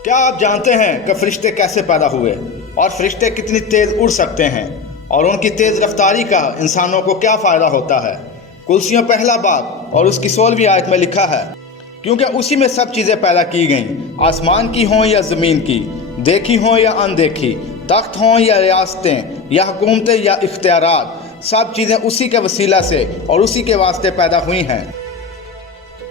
क्या आप जानते हैं कि फरिश्ते कैसे पैदा हुए और फरिश्ते कितनी तेज़ उड़ सकते हैं और उनकी तेज़ रफ्तारी का इंसानों को क्या फ़ायदा होता है? कुर्सियों पहला बाब और उसकी 16वीं आयत में लिखा है, क्योंकि उसी में सब चीज़ें पैदा की गईं, आसमान की हों या ज़मीन की, देखी हों या अनदेखी, तख्त हों या रियासतें या हुकूमतें या इख्तियारात, सब चीज़ें उसी के वसीला से और उसी के वास्ते पैदा हुई हैं।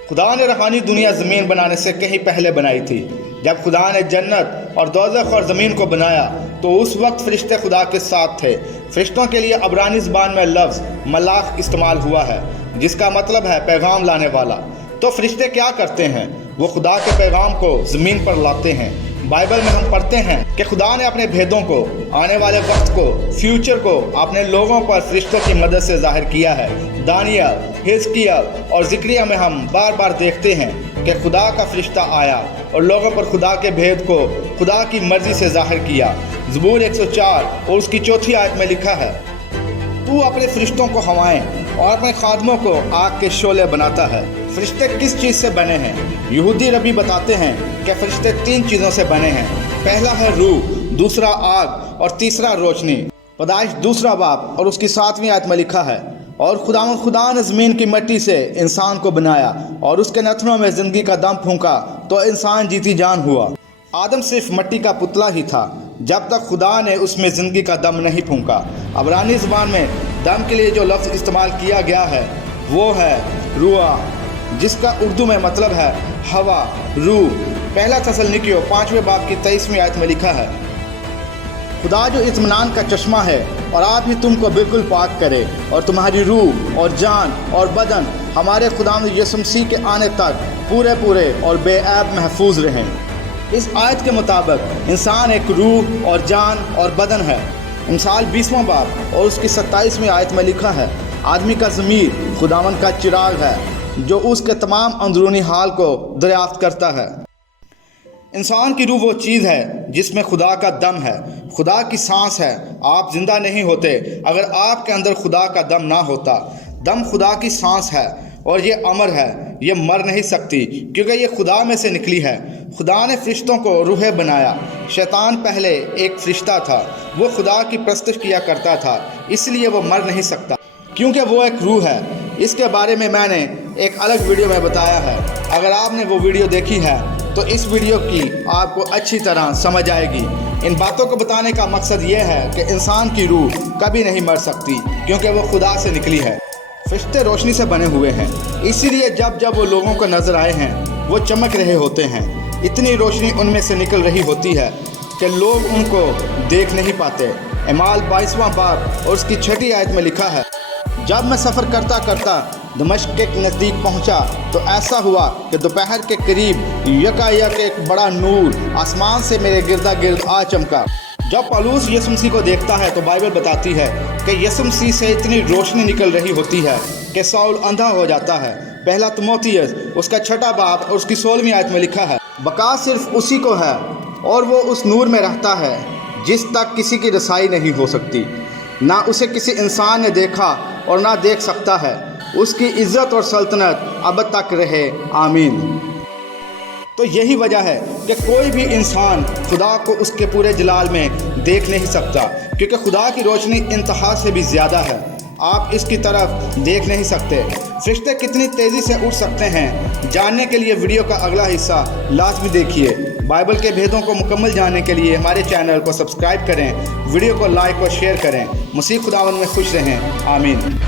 खुदा ने रूहानी दुनिया ज़मीन बनाने से कहीं पहले बनाई थी। जब खुदा ने जन्नत और दोज़ख और ज़मीन को बनाया तो उस वक्त फरिश्ते खुदा के साथ थे। फरिश्तों के लिए अबरानी ज़बान में लफ्ज़ मलाख इस्तेमाल हुआ है, जिसका मतलब है पैगाम लाने वाला। तो फरिश्ते क्या करते हैं? वो खुदा के पैगाम को ज़मीन पर लाते हैं। बाइबल में हम पढ़ते हैं कि खुदा ने अपने भेदों को, आने वाले वक्त को, फ्यूचर को अपने लोगों पर फरिश्तों की मदद से ज़ाहिर किया है। दानियल, हिजकियल और ज़िक्रिया में हम बार बार देखते हैं कि खुदा का फरिश्ता आया और लोगों पर खुदा के भेद को खुदा की मर्ज़ी से ज़ाहिर किया। ज़बूर 104 और उसकी 4थी आयत में लिखा है, तू अपने फरिश्तों को हवाएं और अपने खादमों को आग के शोले बनाता है। फरिश्ते किस चीज़ से बने हैं? यहूदी रबी बताते हैं कि फरिश्ते 3 चीज़ों से बने हैं। पहला है रूह, दूसरा आग और तीसरा रोशनी। पैदाइश 2 बाब और उसकी 7वीं आयत में लिखा है, और खुदा ने ज़मीन की मिट्टी से इंसान को बनाया और उसके नथनों में ज़िंदगी का दम फूंका तो इंसान जीती जान हुआ। आदम सिर्फ मिट्टी का पुतला ही था जब तक खुदा ने उसमें ज़िंदगी का दम नहीं फूंका। अबरानी ज़बान में दम के लिए जो लफ्ज़ इस्तेमाल किया गया है वो है रूआ, जिसका उर्दू में मतलब है हवा, रूह। पहला थस्सलुनीकियों 5वें बाब की 23वीं आयत में लिखा है, खुदा जो इत्मीनान का चश्मा है और आप ही तुमको बिल्कुल पाक करे और तुम्हारी रूह और जान और बदन हमारे खुदावंद यीशु मसीह के आने तक पूरे पूरे और बेऐब महफूज रहें। इस आयत के मुताबिक इंसान एक रूह और जान और बदन है। मिसाल 20वां बाब और उसकी 27वीं आयत में लिखा है, आदमी का ज़मीर खुदावंद का चिराग है जो उसके तमाम अंदरूनी हाल को दरियाफ्त करता है। इंसान की रूह वो चीज़ है जिसमें खुदा का दम है, खुदा की सांस है। आप जिंदा नहीं होते अगर आपके अंदर खुदा का दम ना होता। दम खुदा की सांस है और ये अमर है, ये मर नहीं सकती क्योंकि ये खुदा में से निकली है। खुदा ने फरिश्तों को रूहें बनाया। शैतान पहले एक फरिश्ता था, वो खुदा की परस्तिश किया करता था, इसलिए वो मर नहीं सकता क्योंकि वो एक रूह है। इसके बारे में मैंने एक अलग वीडियो में बताया है। अगर आपने वो वीडियो देखी है तो इस वीडियो की आपको अच्छी तरह समझ आएगी। इन बातों को बताने का मकसद ये है कि इंसान की रूह कभी नहीं मर सकती क्योंकि वो खुदा से निकली है। फरिश्ते रोशनी से बने हुए हैं, इसीलिए जब जब वो लोगों को नजर आए हैं वो चमक रहे होते हैं। इतनी रोशनी उनमें से निकल रही होती है कि लोग उनको देख नहीं पाते। एमाल 22वां बाब और उसकी 6ठी आयत में लिखा है, जब मैं सफ़र करता करता दमिश्क के नज़दीक पहुंचा तो ऐसा हुआ कि दोपहर के करीब यकायक एक बड़ा नूर आसमान से मेरे गिरदा गिर्द आ चमका। जब पौलुस यीशु मसीह को देखता है तो बाइबल बताती है कि यीशु मसीह से इतनी रोशनी निकल रही होती है कि साउल अंधा हो जाता है। पहला तिमोथियस उसका 6ठा बाब और उसकी 16वीं आयत में लिखा है, बका सिर्फ उसी को है और वो उस नूर में रहता है जिस तक किसी की रसाई नहीं हो सकती, ना उसे किसी इंसान ने देखा और ना देख सकता है। उसकी इज़्ज़त और सल्तनत अब तक रहे, आमीन। तो यही वजह है कि कोई भी इंसान खुदा को उसके पूरे जलाल में देख नहीं सकता क्योंकि खुदा की रोशनी इंतहा से भी ज़्यादा है, आप इसकी तरफ देख नहीं सकते। फरिश्ते कितनी तेज़ी से उड़ सकते हैं जानने के लिए वीडियो का अगला हिस्सा लाजमी देखिए। बाइबल के भेदों को मुकम्मल जानने के लिए हमारे चैनल को सब्सक्राइब करें, वीडियो को लाइक और शेयर करें। मसीह खुदावंद में खुश रहें, आमीन।